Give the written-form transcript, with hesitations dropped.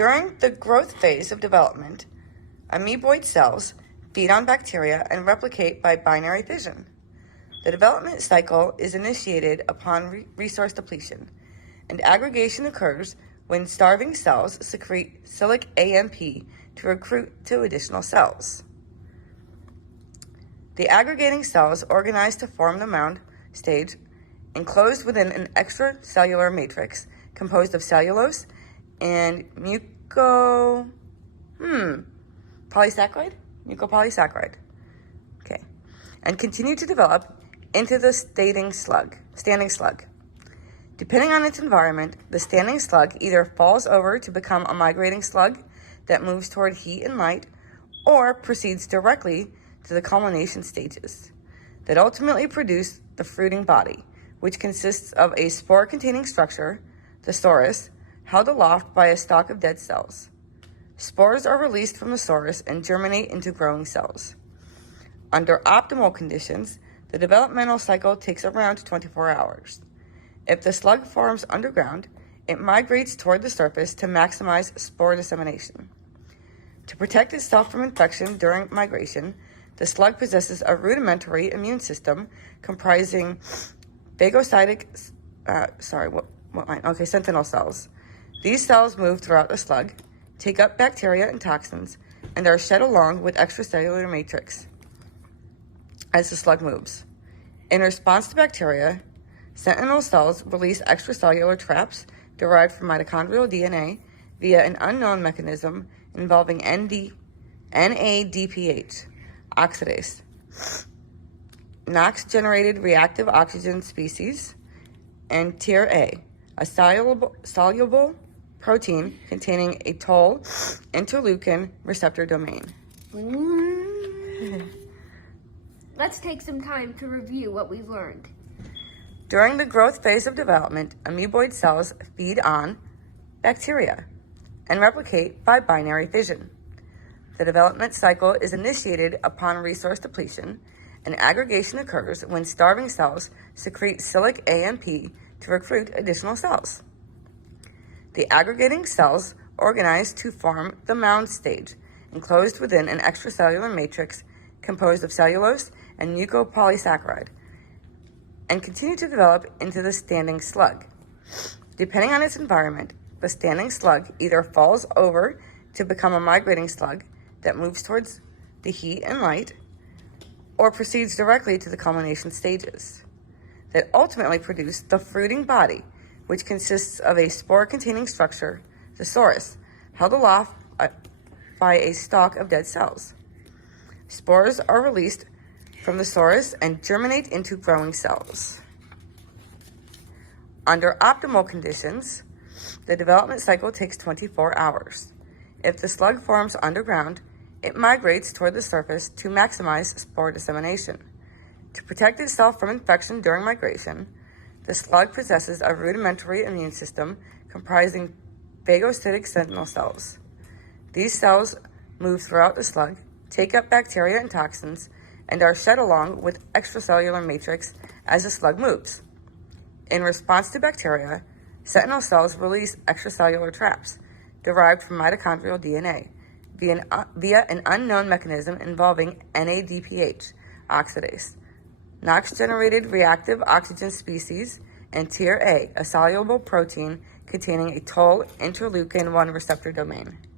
During the growth phase of development, amoeboid cells feed on bacteria and replicate by binary fission. The development cycle is initiated upon resource depletion, and aggregation occurs when starving cells secrete cyclic AMP to recruit to additional cells. The aggregating cells organize to form the mound stage, enclosed within an extracellular matrix composed of cellulose and mucopolysaccharides. Okay. And continue to develop into the standing slug. Depending on its environment, the standing slug either falls over to become a migrating slug that moves toward heat and light, or proceeds directly to the culmination stages that ultimately produce the fruiting body, which consists of a spore-containing structure, the sorus, held aloft by a stalk of dead cells. Spores are released from the sorus and germinate into growing cells. Under optimal conditions, the developmental cycle takes around 24 hours. If the slug forms underground, it migrates toward the surface to maximize spore dissemination. To protect itself from infection during migration, the slug possesses a rudimentary immune system comprising sentinel cells. These cells move throughout the slug, take up bacteria and toxins, and are shed along with extracellular matrix as the slug moves. In response to bacteria, sentinel cells release extracellular traps derived from mitochondrial DNA via an unknown mechanism involving NADPH oxidase. NOx-generated reactive oxygen species, and TRA, a soluble protein containing a toll interleukin receptor domain. Let's take some time to review what we've learned. During the growth phase of development, amoeboid cells feed on bacteria and replicate by binary fission. The development cycle is initiated upon resource depletion, and aggregation occurs when starving cells secrete cyclic AMP to recruit additional cells. The aggregating cells organize to form the mound stage, enclosed within an extracellular matrix composed of cellulose and mucopolysaccharide, and continue to develop into the standing slug. Depending on its environment, the standing slug either falls over to become a migrating slug that moves towards the heat and light, or proceeds directly to the culmination stages that ultimately produce the fruiting body, which consists of a spore-containing structure, the sorus, held aloft by a stalk of dead cells. Spores are released from the sorus and germinate into growing cells. Under optimal conditions, the development cycle takes 24 hours. If the slug forms underground, it migrates toward the surface to maximize spore dissemination. To protect itself from infection during migration, the slug possesses a rudimentary immune system comprising phagocytic sentinel cells. These cells move throughout the slug, take up bacteria and toxins, and are shed along with extracellular matrix as the slug moves. In response to bacteria, sentinel cells release extracellular traps derived from mitochondrial DNA via an unknown mechanism involving NADPH oxidase, NOx-generated reactive oxygen species, and TRA, a soluble protein containing a toll interleukin-1 receptor domain.